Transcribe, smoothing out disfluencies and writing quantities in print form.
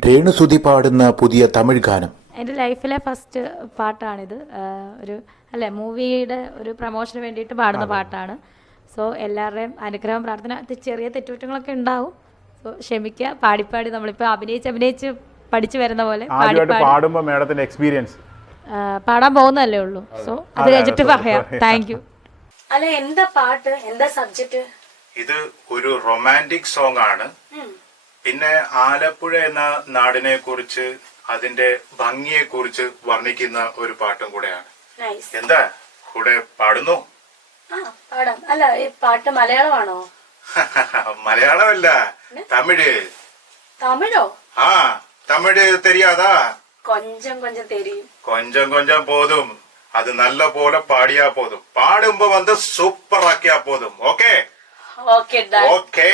രേണുസുതി പാടുന്ന പുതിയ തമിഴ് ഗാനം. എൻ്റെ ലൈഫിലെ ഫസ്റ്റ് പാട്ടാണിത്. ഒരു അല്ലേ മൂവിയുടെ ഒരു പ്രൊമോഷന് വേണ്ടിയിട്ട് പാടുന്ന പാട്ടാണ്. സോ എല്ലാവരുടെയും അനുഗ്രഹം പ്രാർത്ഥന. ചെറിയ തെറ്റുകുറ്റങ്ങളൊക്കെ ഉണ്ടാവും. സോ ക്ഷമിക്കുക. പാടിപ്പാടി നമ്മളിപ്പോൾ അഭിനയിച്ച് പഠിച്ചു വരുന്ന പോലെ പാടുമ്പോൾ മേഡത്തിന്റെ എക്സ്പീരിയൻസ് പാടാൻ പോകുന്നതല്ലേ ഉള്ളൂ. സോ അത് കഴിഞ്ഞിട്ട് പറയാം. Thank you. അല്ല, എന്താ പാട്ട്, എന്താ സബ്ജക്ട്? ഇത് ഒരു റൊമാൻറ്റിക് സോങ് ആണ്. പിന്നെ ആലപ്പുഴ എന്ന നാടിനെ കുറിച്ച് അതിന്റെ ഭംഗിയെ കുറിച്ച് വർണ്ണിക്കുന്ന ഒരു പാട്ടും കൂടെയാണ്. എന്താ കൂടെ പാടുന്നു? പാടാം. അല്ല, ഈ പാട്ട് മലയാളമാണോ? മലയാളമല്ല, തമിഴ്. തമിഴോ? ആ, തമിഴ് தெரியாதா? കൊഞ്ചം കൊഞ്ചം തെരിയും. കൊഞ്ചം കൊഞ്ചം പോതും. അത് നല്ല പോലെ പാടിയാ പോതും. പാടുമ്പോ സൂപ്പർ ആക്കിയാ പോതും. Okay okay.